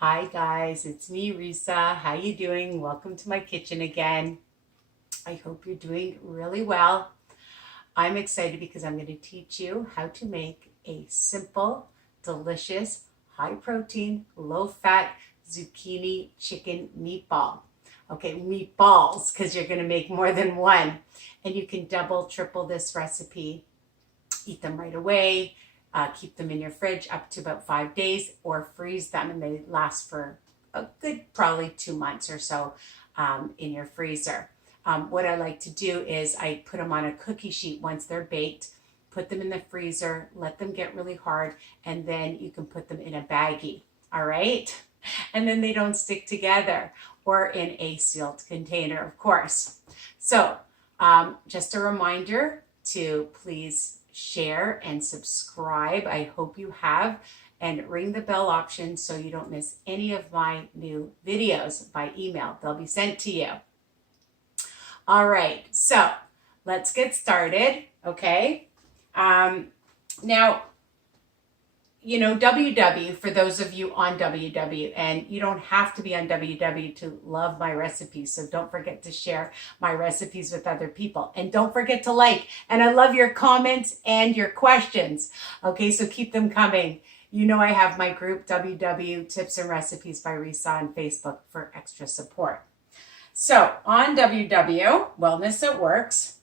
Hi guys, it's me Risa. How you doing? Welcome to my kitchen again. I hope you're doing really well. I'm excited because I'm going to teach you how to make a simple, delicious, high protein, low fat zucchini chicken meatball. Okay, meatballs because you're going to make more than one. And you can double, triple this recipe. Eat them right away. Keep them in your fridge up to about 5 days or freeze them and they last for a good probably 2 months or so in your freezer. What I like to do is I put them on a cookie sheet once they're baked, put them in the freezer, let them get really hard, and then you can put them in a baggie, all right? And then they don't stick together, or in a sealed container, of course. So just a reminder to please share and subscribe. I hope you have, and ring the bell option so you don't miss any of my new videos by email. They'll be sent to you. All right, so let's get started, okay? Now, you know, WW, for those of you on WW, and you don't have to be on WW to love my recipes, so don't forget to share my recipes with other people. And don't forget to like, and I love your comments and your questions. Okay, so keep them coming. You know I have my group, WW Tips and Recipes by Risa on Facebook for extra support. So on WW, Wellness That Works,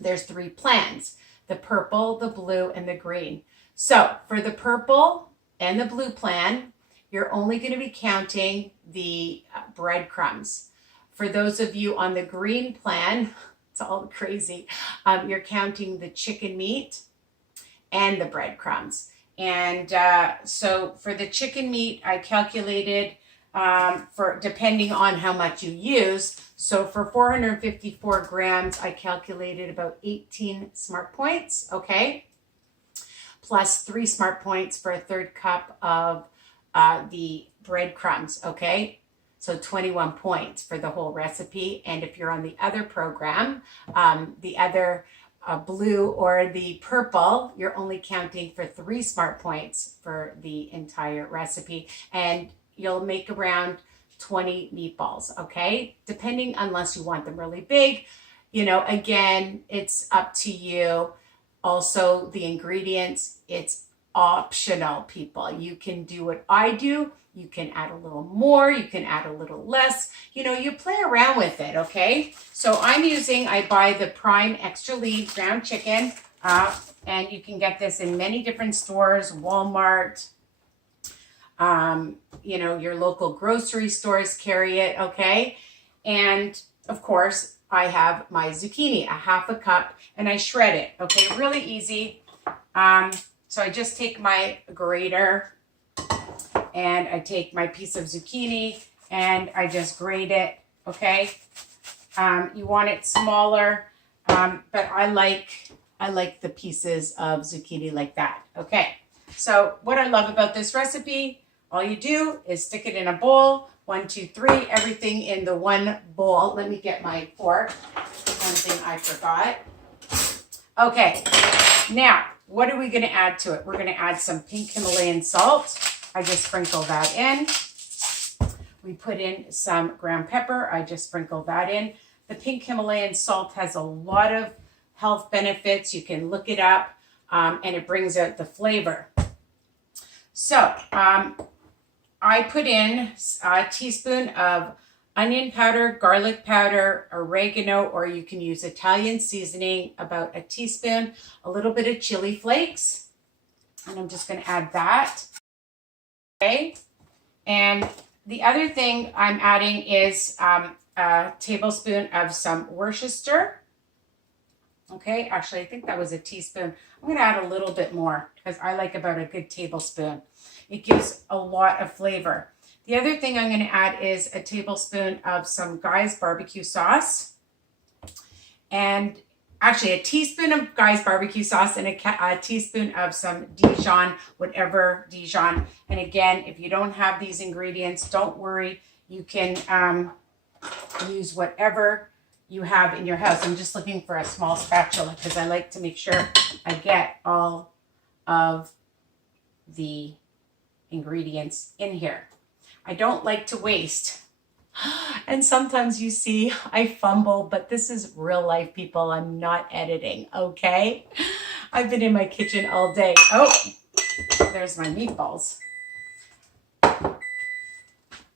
there's 3 plans: the purple, the blue, and the green. So for the purple and the blue plan, you're only going to be counting the breadcrumbs. For those of you on the green plan, it's all crazy, you're counting the chicken meat and the breadcrumbs. And so for the chicken meat, I calculated for depending on how much you use. So for 454 grams, I calculated about 18 smart points, okay? Plus 3 smart points for a 1/3 cup of the breadcrumbs, okay? So 21 points for the whole recipe. And if you're on the other program, the other blue or the purple, you're only counting for 3 smart points for the entire recipe. And you'll make around 20 meatballs, okay? Depending, unless you want them really big. You know, again, it's up to you. Also, the ingredients, it's optional, people. You can do what I do. You can add a little more. You can add a little less. You know, you play around with it, okay? So I buy the prime extra lean ground chicken, and you can get this in many different stores, Walmart, you know, your local grocery stores carry it, okay? And of course, I have my zucchini, a 1/2 cup, and I shred it, okay? Really easy. So I just take my grater and I take my piece of zucchini and I just grate it, okay? You want it smaller, but I like the pieces of zucchini like that, okay? So what I love about this recipe, all you do is stick it in a bowl. 1, 2, 3, everything in the one bowl. Let me get my fork. One thing I forgot. Okay, now what are we going to add to it? We're going to add some pink Himalayan salt. I just sprinkle that in. We put in some ground pepper. I just sprinkle that in. The pink Himalayan salt has a lot of health benefits. You can look it up, and it brings out the flavor. So, I put in a teaspoon of onion powder, garlic powder, oregano, or you can use Italian seasoning, about a teaspoon, a little bit of chili flakes, and I'm just going to add that. Okay, and the other thing I'm adding is a tablespoon of some Worcester. Okay, actually, I think that was a teaspoon. I'm going to add a little bit more because I like about a good tablespoon. It gives a lot of flavor. The other thing I'm going to add is a tablespoon of some Guy's barbecue sauce. And actually a teaspoon of Guy's barbecue sauce and a teaspoon of some Dijon, whatever Dijon. And again, if you don't have these ingredients, don't worry. You can use whatever you have in your house. I'm just looking for a small spatula because I like to make sure I get all of the ingredients in here. I don't like to waste. And sometimes you see I fumble, but this is real life, people. I'm not editing, okay? I've been in my kitchen all day. Oh, there's my meatballs.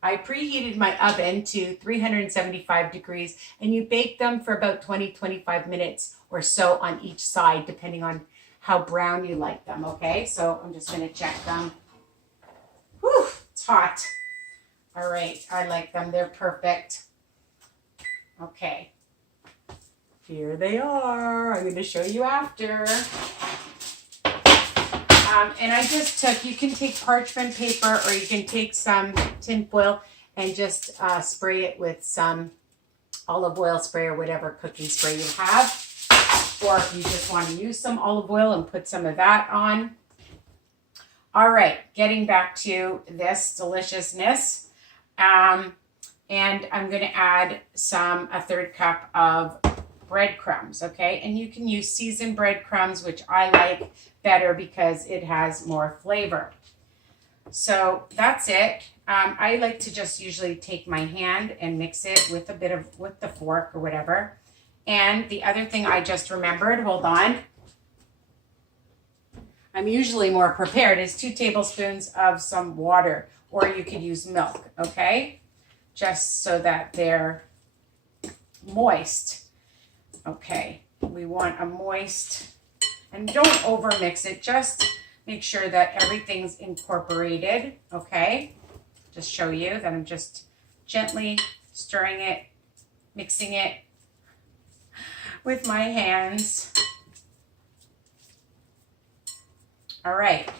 I preheated my oven to 375 degrees, and you bake them for about 20-25 minutes or so on each side, depending on how brown you like them, okay? So I'm just gonna check them. Whew, it's hot. All right, I like them, they're perfect. Okay, here they are. I'm gonna show you after. And I just took, you can take parchment paper or you can take some tin foil and just spray it with some olive oil spray or whatever cooking spray you have. Or if you just want to use some olive oil and put some of that on. All right, getting back to this deliciousness. And I'm going to add a third cup of breadcrumbs, okay? And you can use seasoned breadcrumbs, which I like better because it has more flavor. So that's it. I like to just usually take my hand and mix it with with the fork or whatever. And the other thing I just remembered, hold on. I'm usually more prepared, is 2 tablespoons of some water, or you could use milk, okay? Just so that they're moist. Okay, we want a moist, and don't over mix it, just make sure that everything's incorporated, okay? Just show you that I'm just gently stirring it, mixing it with my hands. All right,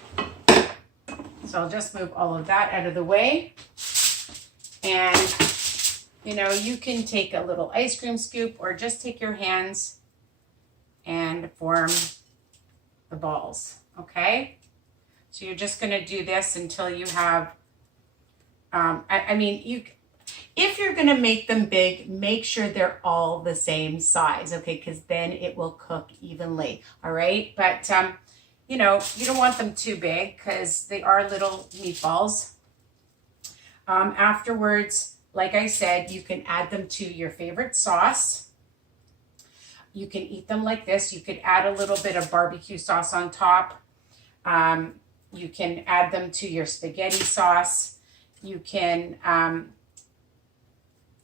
so I'll just move all of that out of the way. And you know, you can take a little ice cream scoop or just take your hands and form the balls, okay? So you're just gonna do this until you have, if you're gonna make them big, make sure they're all the same size, okay? Because then it will cook evenly, all right? But, you know, you don't want them too big because they are little meatballs. Afterwards, like I said, you can add them to your favorite sauce. You can eat them like this. You could add a little bit of barbecue sauce on top. You can add them to your spaghetti sauce. You can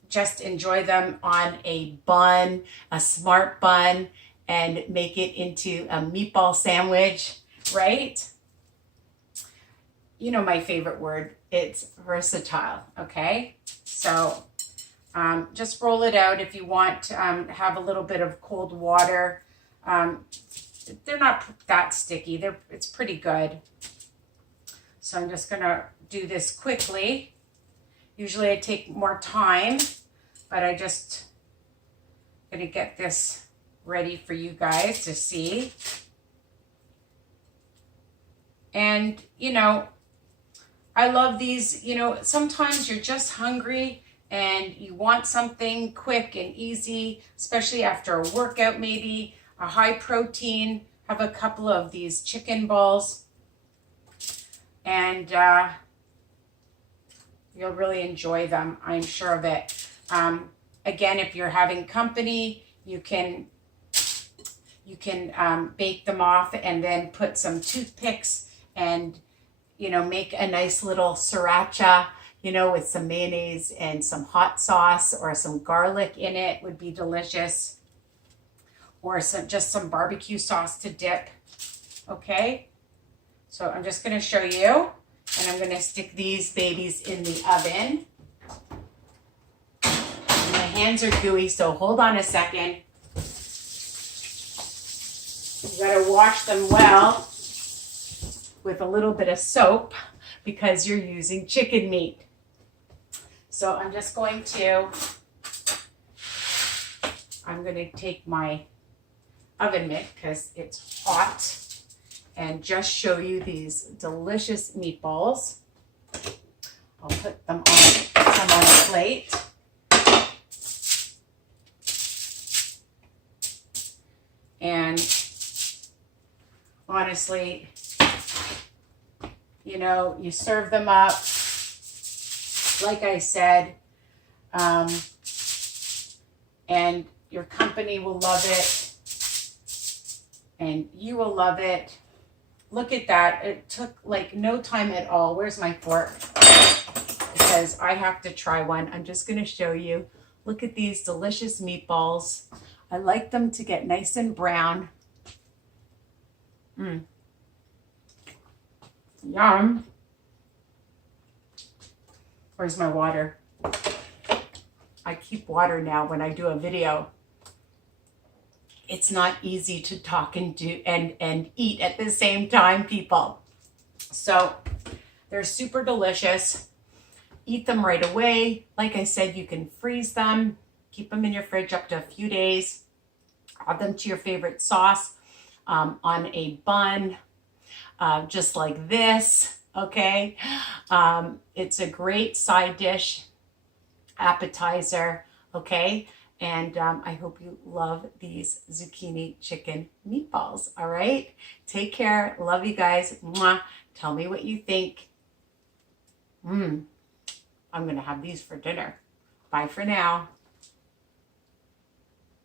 just enjoy them on a bun, a smart bun, and make it into a meatball sandwich, right? You know my favorite word, it's versatile, okay? So just roll it out. If you want to have a little bit of cold water. They're not that sticky. It's pretty good. So I'm just gonna do this quickly. Usually I take more time, but I just gonna get this ready for you guys to see. And you know, I love these. You know, sometimes you're just hungry and you want something quick and easy, especially after a workout, maybe a high protein. Have a couple of these chicken balls, and you'll really enjoy them, I'm sure of it. Again, if you're having company, you can bake them off and then put some toothpicks and, you know, make a nice little sriracha, you know, with some mayonnaise and some hot sauce or some garlic in it would be delicious. Or just some barbecue sauce to dip, okay? So I'm just gonna show you, and I'm gonna stick these babies in the oven. And my hands are gooey, so hold on a second. You gotta wash them well with a little bit of soap because you're using chicken meat. So I'm just going to take my oven mitt because it's hot and just show you these delicious meatballs. I'll put them on a plate. And honestly, you know, you serve them up like I said, and your company will love it, and you will love it. Look at that. It took like no time at all. Where's my fork? Because I have to try one. I'm just going to show you. Look at these delicious meatballs. I like them to get nice and brown. Yum. Where's my water? I keep water now when I do a video. It's not easy to talk and do and eat at the same time, people. So they're super delicious. Eat them right away. Like I said, you can freeze them, keep them in your fridge up to a few days. Add them to your favorite sauce on a bun, just like this, okay? It's a great side dish, appetizer, okay? And I hope you love these zucchini chicken meatballs, all right? Take care. Love you guys. Mwah. Tell me what you think. I'm going to have these for dinner. Bye for now.